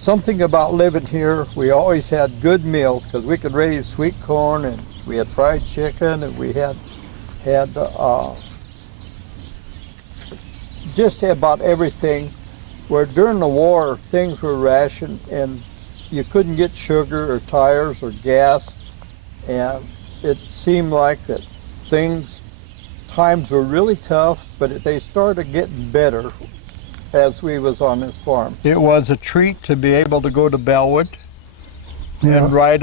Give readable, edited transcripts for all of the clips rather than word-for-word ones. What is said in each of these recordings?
something about living here, we always had good meals because we could raise sweet corn, and we had fried chicken, and we had just about everything. Where during the war, things were rationed, and you couldn't get sugar or tires or gas, and it seemed like that times were really tough, but they started getting better as we was on this farm. It was a treat to be able to go to Bellwood and ride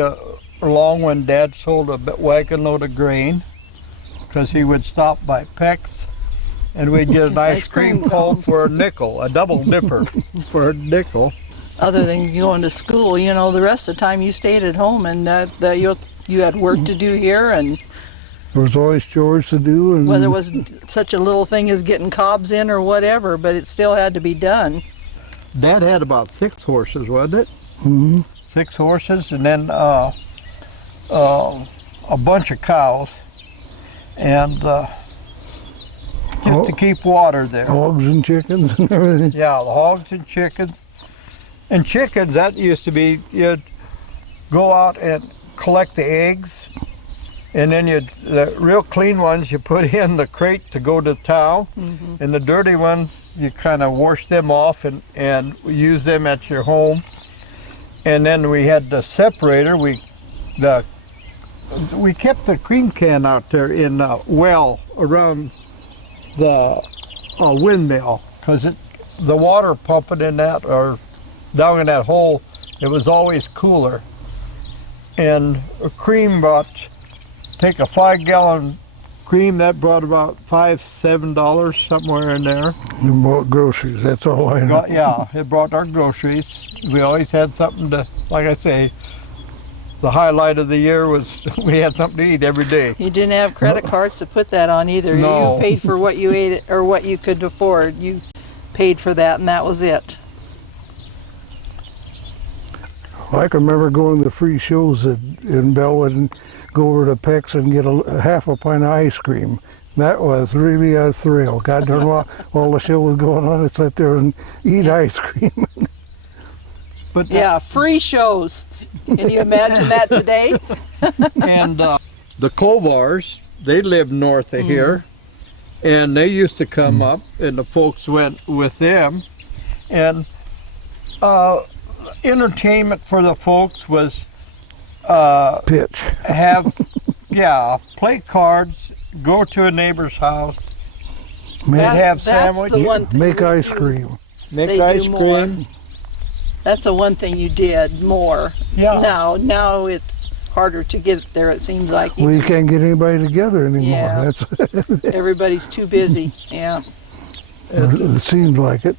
along when Dad sold a wagon load of grain, because he would stop by Peck's and we'd get an ice cream cone for a nickel, a double dipper for a nickel. Other than going to school, you know, the rest of the time you stayed at home, and you had work to do here, and there was always chores to do. And whether it was such a little thing as getting cobs in or whatever, but it still had to be done. Dad had about 6 horses, wasn't it? Mm-hmm. 6 horses, and then a bunch of cows, and just to keep water there. Hogs and chickens and everything. Yeah, the hogs and chickens. And chickens, that used to be, you'd go out and collect the eggs, and then the real clean ones you put in the crate to go to town, and the dirty ones you kind of wash them off and use them at your home. And then we had the separator. We kept the cream can out there in a well around the windmill, because the water pumping in that or down in that hole, it was always cooler. And a cream take a 5-gallon cream, that brought about $5–7 somewhere in there. You bought groceries, that's all I know. Yeah, it brought our groceries. We always had something to, like I say, the highlight of the year was we had something to eat every day. You didn't have credit cards to put that on either. No. You paid for what you ate or what you could afford. You paid for that, and that was it. I can remember going to the free shows in Bellwood and go over to Peck's and get a half a pint of ice cream. That was really a thrill. God darn, while the show was going on, I'd sit there and eat ice cream. But yeah, free shows. Can you imagine that today? And the Kovars, they lived north of here, and they used to come up, and the folks went with them. And entertainment for the folks was pitch. Play cards, go to a neighbor's house, have sandwiches, make ice cream. Make ice cream. That's the one thing you did more. Yeah. Now it's harder to get there, it seems like. Well, you can't get anybody together anymore. Yeah. Everybody's too busy. Yeah. It seems like it.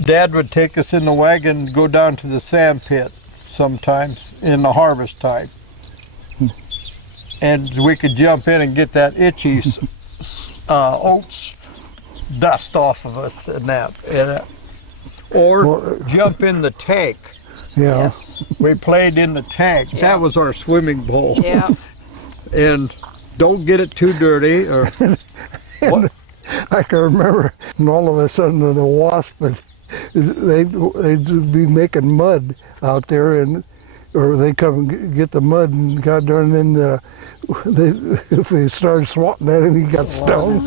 Dad would take us in the wagon and go down to the sand pit sometimes in the harvest time. And we could jump in and get that itchy oats dust off of us and that. Or jump in the tank. Yeah. Yes. We played in the tank. Yeah. That was our swimming pool. Yeah. And don't get it too dirty. Or I can remember, and all of a sudden the wasp, they'd be making mud out there, or they come and get the mud, and God darn, then if they started swatting at him, he got stung.